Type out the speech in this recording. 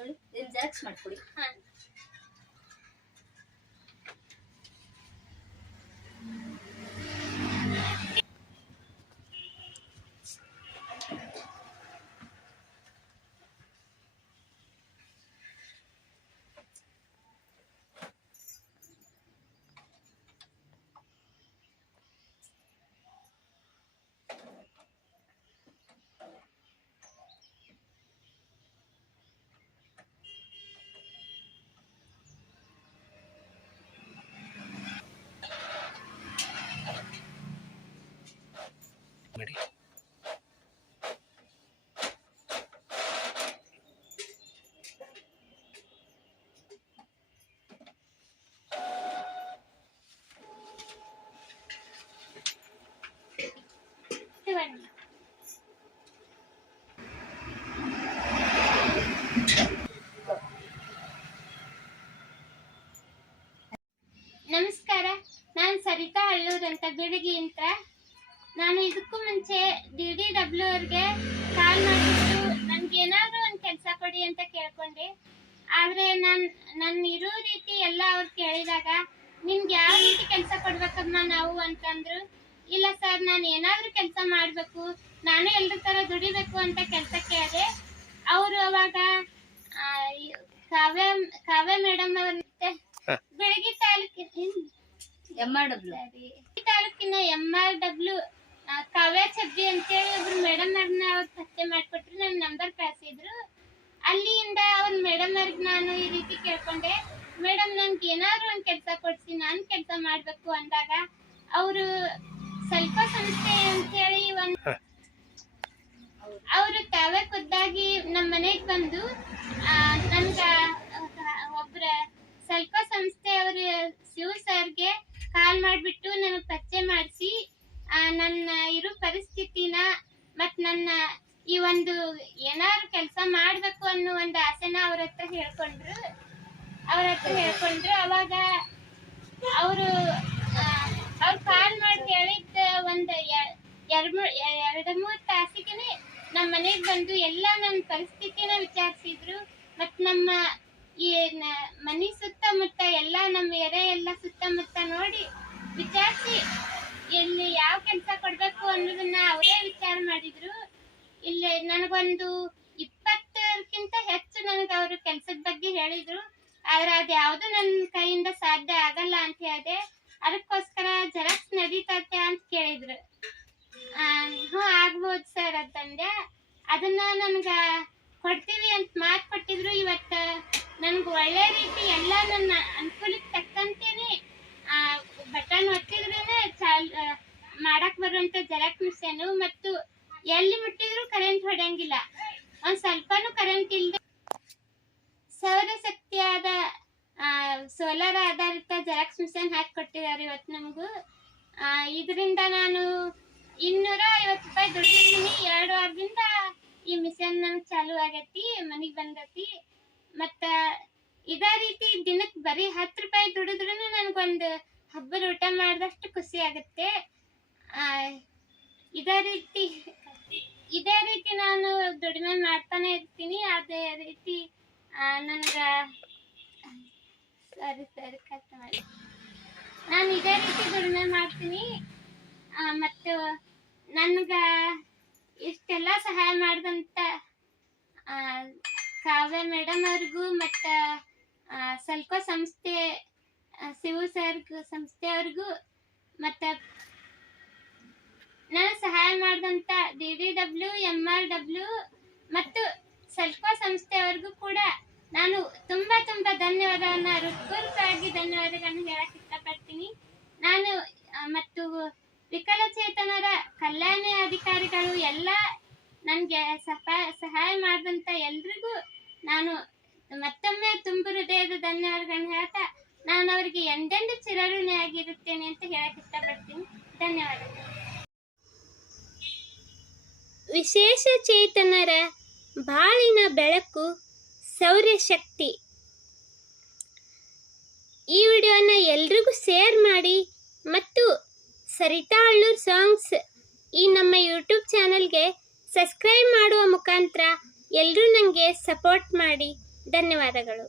ತಗೊಳ್ಳಿ ಜೆರಾಕ್ಸ್ ಮಾಡ್ಕೊಡಿ ಮಾಡಿ ನಮಸ್ಕಾರ, ನಾನು ಸರಿತಾ ಹಳ್ಳೂರ್ ಅಂತ ಬಿಳಗಿ ಅಂತ ನಾನು ಇದಕ್ಕೂ ಮುಂಚೆ ಡಿ ಡಿ ಡಬ್ಲ್ಯೂ ಅವ್ರಿಗೆ ಕಾಲ್ ಮಾಡಿಬಿಟ್ಟು ನನ್ಗೆ ಏನಾದರೂ ಒಂದು ಕೆಲಸ ಕೊಡಿ ಅಂತ ಕೇಳ್ಕೊಂಡೆ. ಆದರೆ ನಾನು ನನ್ನ ಇರೋ ರೀತಿ ಎಲ್ಲ ಅವ್ರು ಕೇಳಿದಾಗ ನಿಮ್ಗೆ ಯಾವ ರೀತಿ ಕೆಲಸ ಕೊಡ್ಬೇಕಮ್ಮ ನಾವು ಅಂತಂದ್ರು ಇಲ್ಲ ಸರ್ ನಾನು ಏನಾದರೂ ಕೆಲಸ ಮಾಡಬೇಕು ನಾನು ಎಲ್ರ ತರ ದುಡಿಬೇಕು ಅಂತ ಕೆಲಸ ಕೇಳಿದೆ ಅವರು ಅವಾಗ ಕಾವ್ಯ ಕಾವ್ಯ ಮೇಡಮ್ ಅವ್ರ ಬೆಳಗ್ಗೆ ತಾಲೂಕಿನ ಎಂ ಆರ್ ಡಬ್ಲ್ಯೂ ತಾಲೂಕಿನ M R W Kavya Chabbi ಅಂತೇಳಿ ಒಬ್ರು ಮೇಡಮ್ ಅವ್ರನ್ನ ಅವ್ರು ಪತ್ತೆ ಮಾಡಿಕೊಟ್ರು ನನ್ನ ನಂಬರ್ ಕಳಿಸಿದ್ರು. ಅಲ್ಲಿಂದ ಅವ್ರ ಮೇಡಮ್ ಅವ್ರಿಗೆ ನಾನು ಈ ರೀತಿ ಕೇಳ್ಕೊಂಡೆ ಮೇಡಮ್ ನನ್ಗೆ ಏನಾದ್ರು ಒಂದ್ ಕೆಲಸ ಕೊಡ್ಸಿ ನಾನು ಕೆಲಸ ಮಾಡಬೇಕು ಅಂದಾಗ ಅವರು ಸ್ವಲ್ಪ ಸಂಸ್ಥೆ ಅಂತ ಹೇಳಿ ಒಂದು ಅವರು ತಾವೇ ಖುದ್ದಾಗಿ ನಮ್ಮ ಮನೆಗೆ ಬಂದು ನನ್ಗ ಒಬ್ರ ಸ್ವಲ್ಪ ಸಂಸ್ಥೆ ಅವ್ರ ಶಿವ ಸರ್ಗೆ ಕಾಲ್ ಮಾಡಿಬಿಟ್ಟು ನನಗೆ ಪರಿಚಯ ಮಾಡಿಸಿ ನನ್ನ ಇರೋ ಪರಿಸ್ಥಿತಿನ ಮತ್ ನನ್ನ ಈ ಒಂದು ಏನಾದ್ರು ಕೆಲಸ ಮಾಡಬೇಕು ಅನ್ನೋ ಒಂದು ಆಸೆನ ಅವ್ರ ಹತ್ರ ಹೇಳ್ಕೊಂಡ್ರು. ಅವ್ರ ಹತ್ರ ಹೇಳ್ಕೊಂಡ್ರು ಅವಾಗ ಅವ್ರು ಕಾಲ್ ಮಾಡಿ ಹೇಳಿದ್ದ ಒಂದು ಎರಡು ಮೂರು ಎರಡು ಮೂರು ತಾಸಿಗೆ ನಮ್ಮ ಮನೆಗೆ ಬಂದು ಎಲ್ಲ ನನ್ನ ಪರಿಸ್ಥಿತಿನ ವಿಚಾರಿಸಿದ್ರು. ಮತ್ ನಮ್ಮ ಈ ಮನಿ ಸುತ್ತಮುತ್ತ ಎಲ್ಲ ನಮ್ಮ ಎರೆ ಎಲ್ಲ ಸುತ್ತಮುತ್ತ ನೋಡಿ ವಿಚಾರಿಸಿ ಎಲ್ಲಿ ಯಾವ ಕೆಲಸ ಕೊಡ್ಬೇಕು ಅನ್ನೋದನ್ನ ಅವರೇ ವಿಚಾರ ಮಾಡಿದ್ರು. ಇಲ್ಲಿ ನನಗೊಂದು ಇಪ್ಪತ್ತಕ್ಕಿಂತ ಹೆಚ್ಚು ನನಗೆ ಅವರು ಕೆಲಸದ ಬಗ್ಗೆ ಹೇಳಿದ್ರು. ಆದ್ರೆ ಅದು ನನ್ನ ಕೈಯಿಂದ ಸಾಧ್ಯ ಆಗಲ್ಲ ಅಂತ ಹೇಳಿದೆ. ಅದಕ್ಕೋಸ್ಕರ ಮಾತು ಕೊಟ್ಟಿದ್ರು ಇವತ್ತು. ನನ್ಗ ಒಳ್ಳೆ ರೀತಿ ಎಲ್ಲ ನನ್ನ ಅನುಕೂಲಕ್ಕೆ ತಕ್ಕಂತೇನೆ, ಆ, ಬಟನ್ ಒತ್ತಿದ್ರೇನೆ ಚಾಲ್ ಮಾಡಕ್ ಬರುವಂತ ಜೆರಾಕ್ಸ್ ಮಿಷನ್ ಮತ್ತು ಎಲ್ಲಿ ಮುಟ್ಟಿದ್ರು ಕರೆಂಟ್ ಹೊಡೆಯಂಗಿಲ್ಲ. ಒಂದ್ ಸ್ವಲ್ಪನೂ ಕರೆಂಟ್ ಇಲ್ದೆ ಸೌರಶಕ್ತಿಯಾದ ಸೋಲಾರ್ ಆಧಾರಿತ ಜೆರಾಕ್ಸ್ ಮಿಷನ್ ಹಾಕಿ ಕೊಟ್ಟಿದ್ದಾರೆ ಇವತ್ತು ನಮಗೂ. ಇದರಿಂದ ನಾನು ಇನ್ನೂರ ಐವತ್ತು ರೂಪಾಯಿ ದುಡ್ಡಿದ್ದೀನಿ ಎರಡು ವಾರದಿಂದ ಈ ಮಿಷನ್ ನಂಗೆ ಚಾಲು ಆಗೈತಿ, ಮನೆಗೆ ಬಂದೈತಿ. ಮತ್ತ ಇದೇ ರೀತಿ ದಿನಕ್ಕೆ ಬರೀ ಹತ್ತು ರೂಪಾಯಿ ದುಡಿದ್ರೂ ನನಗೊಂದು ಹಬ್ಬದ ಊಟ ಮಾಡಿದಷ್ಟು ಖುಷಿ ಆಗುತ್ತೆ. ಇದೇ ರೀತಿ ಇದೇ ರೀತಿ ನಾನು ದುಡಿಮೆ ಮಾಡ್ತಾನೆ ಇರ್ತೀನಿ. ಅದೇ ರೀತಿ ನನ್ಗೆ, ಸರಿ ಸರಿ ಕಷ್ಟ ಮಾಡಿ. ನಾನು ಇದೇ ರೀತಿ ದುಡಿಮೆ ಮಾಡ್ತೀನಿ. ಮತ್ತು ನನ್ಗೆ ಇಷ್ಟೆಲ್ಲ ಸಹಾಯ ಮಾಡಿದಂತ ಕಾವ್ಯ ಮೇಡಮ್ ಅವ್ರಿಗೂ ಮತ್ತ ಸಲ್ಕೋ ಸಂಸ್ಥೆ ಶಿವು ಸಂಸ್ಥೆ ಸಂಸ್ಥೆಯವ್ರಿಗೂ ಮತ್ತ ನಾನು ಸಹಾಯ ಮಾಡಿದಂತ D D W M R W ಮತ್ತು ಸಲ್ಕೋ ಸಂಸ್ಥೆಯವ್ರಿಗೂ ಕೂಡ ನಾನು ತುಂಬಾ ತುಂಬಾ ಧನ್ಯವಾದವನ್ನು ಹೃತ್ಪೂರ್ವಕವಾಗಿ ಧನ್ಯವಾದಗಳನ್ನು ಹೇಳಕ್ ಇಷ್ಟಪಡ್ತೀನಿ. ನಾನು ಮತ್ತು ವಿಕಲಚೇತನರ ಕಲ್ಯಾಣ ಅಧಿಕಾರಿಗಳು ಎಲ್ಲ ನನಗೆ ಸಹಾಯ ಸಹಾಯ ಮಾಡಿದಂಥ ಎಲ್ರಿಗೂ ನಾನು ಮತ್ತೊಮ್ಮೆ ತುಂಬ ಹೃದಯದ ಧನ್ಯವಾದಗಳನ್ನ ಹೇಳ್ತಾ ನಾನು ಅವರಿಗೆ ಎಂದೆಂದು ಚಿರಋಣಿಯಾಗಿರುತ್ತೇನೆ ಅಂತ ಹೇಳಕ್ಕೆ ಇಷ್ಟಪಡ್ತೀನಿ. ಧನ್ಯವಾದಗಳು ವಿಶೇಷ ಚೇತನರ ಬಾಳಿನ ಬೆಳಕು ಸೌರ್ಯಶಕ್ತಿ ಈ ವಿಡಿಯೋನ ಎಲ್ರಿಗೂ ಶೇರ್ ಮಾಡಿ ಮತ್ತು ಸರಿತಾ ಅಳ್ಳೂರ್ ಸಾಂಗ್ಸ್ ಈ ನಮ್ಮ ಯೂಟ್ಯೂಬ್ ಚಾನಲ್ಗೆ ಸಬ್ಸ್ಕ್ರೈಬ್ ಮಾಡುವ ಮುಖಾಂತರ ಎಲ್ಲರೂ ನನಗೆ ಸಪೋರ್ಟ್ ಮಾಡಿ. ಧನ್ಯವಾದಗಳು.